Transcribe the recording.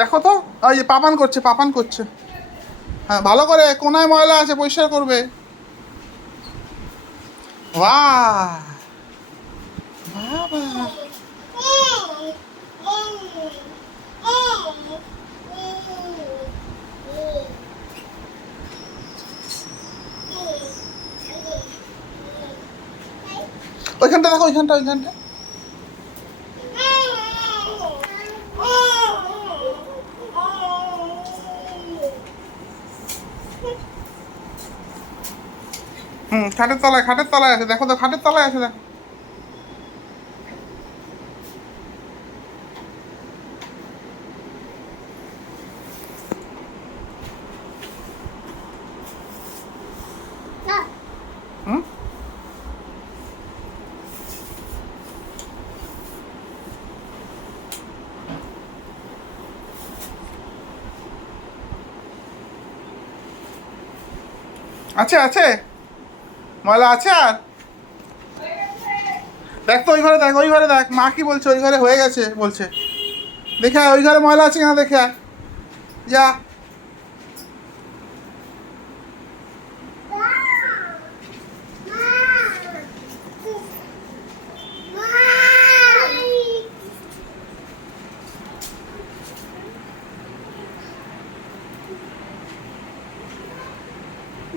দেখো তো, ওই যে পাপান করছে, পাপান করছে। হ্যাঁ, ভালো করে, কোনায় ময়লা আছে, পরিষ্কার করবে। বাহ, বাবা, ওইখানটা দেখো, ওইখানটা, ওইখানটা। খাটের তলায়, খাটের তলায় আছে, দেখো তো, খাটের তলায় আছে, দেখো। হুম, আছে, আছে, ময়লা আছে। আর দেখ তো, ওই ঘরে দেখ, ওই ঘরে দেখ, মা কি বলছে, ওই ঘরে হয়ে গেছে বলছে। দেখে আয়, ওই ঘরে ময়লা আছে কিনা দেখে আয়, যা।